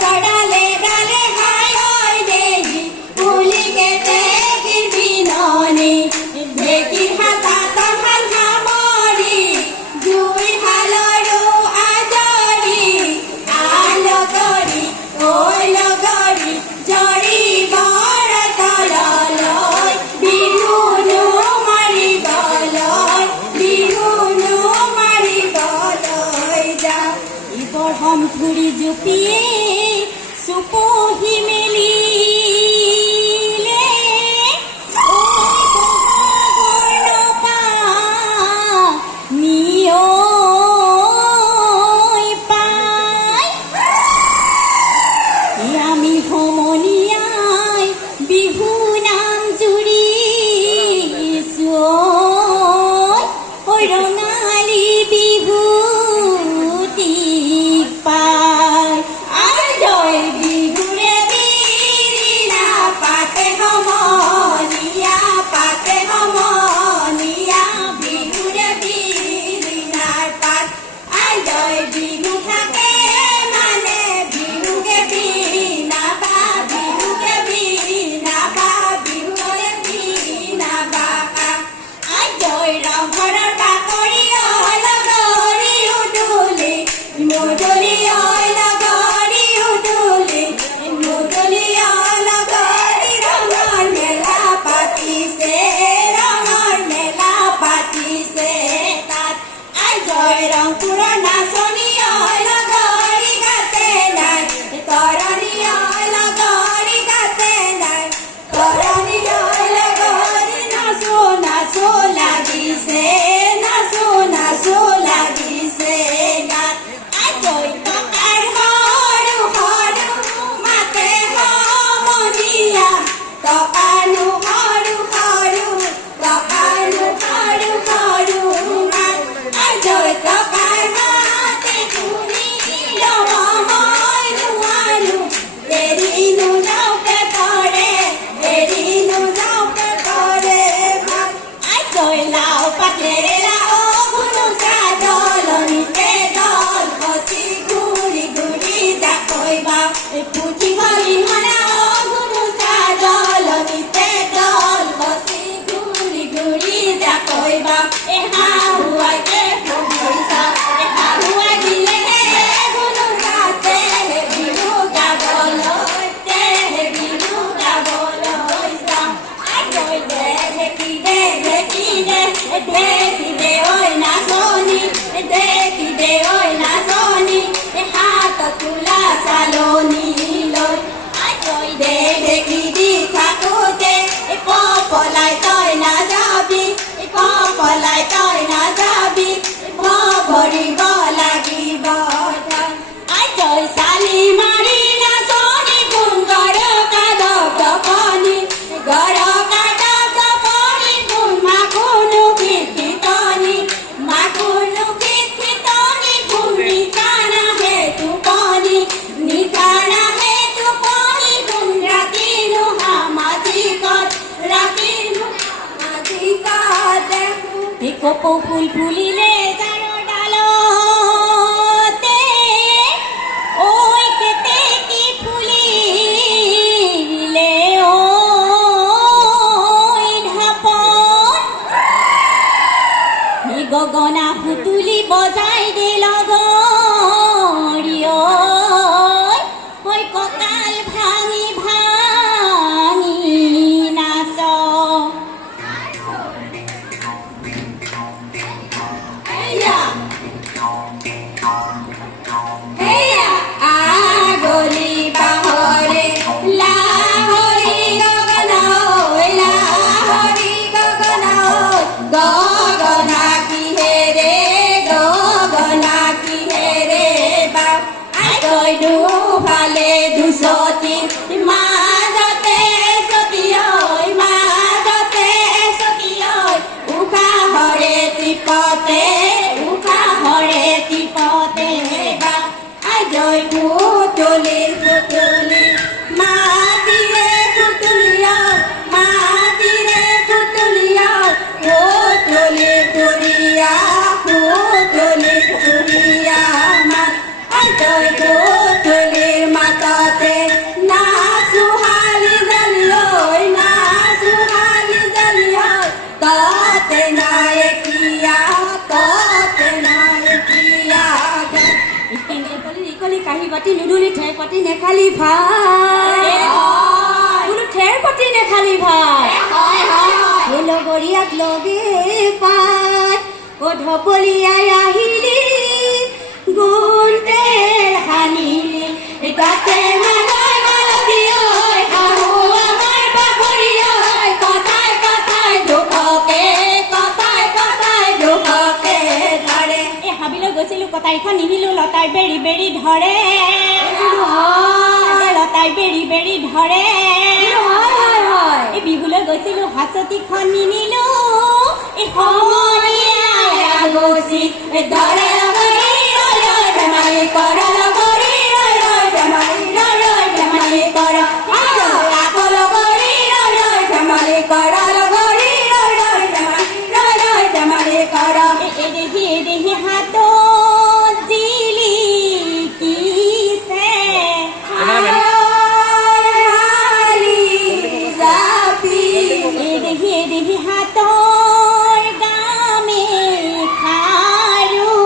ডালে ডালে হাই হয় দেহি পুলি কেটে বিননি ঢেকির হাতা তখন হামরি জুই হালরু আজরি আলো গরি ওল গরি জরি বড় তললয় বিহুনু মারি বলয় বিহুনু মারি বলয় যা ইবর হম ধুরি জুপিয়ে সুপহি মেলি কপৌ ফুল ফুলিলে যাৰ ডালতে ওই কেতে কি ফুলিলে ওই ঢাপত গগনা সুতুলি বজাই দে লগৰি ওই কঁকাল ভাঙি ভাঙি নাচ মাতা পাতি নুডুলি ঠেৰ পাতি নেখালি ভাই বোলো ঠেৰ পাতি নেখালি ভাই সেই লগৰীয়াক লগে পাই ঢপলিয়াই আহিলি গুণ তেল সানিলি তাতে মানৈ মালতী ঐ শাহু আমাৰ বাগৰি ঐ কথাই কথাই দুখকে ধৰে এই হাবিলৈ গৈছিলো কটাৰীখন নিনিলো লতাই বেৰি বেৰি ধৰে লতাই বেৰি বেৰি ধৰে এই বিহুলৈ গৈছিলো হাঁচতিখন নিনিলো এই সমনীয়াই গছি ধৰে বেমাৰী কৰ লগৰী বেমাৰী কৰ আকৌ লগৰী বেমাৰী কৰ লগৰী বেমাৰী কৰ এদেহি হাতত জিলিকিছে এদেহি হাতত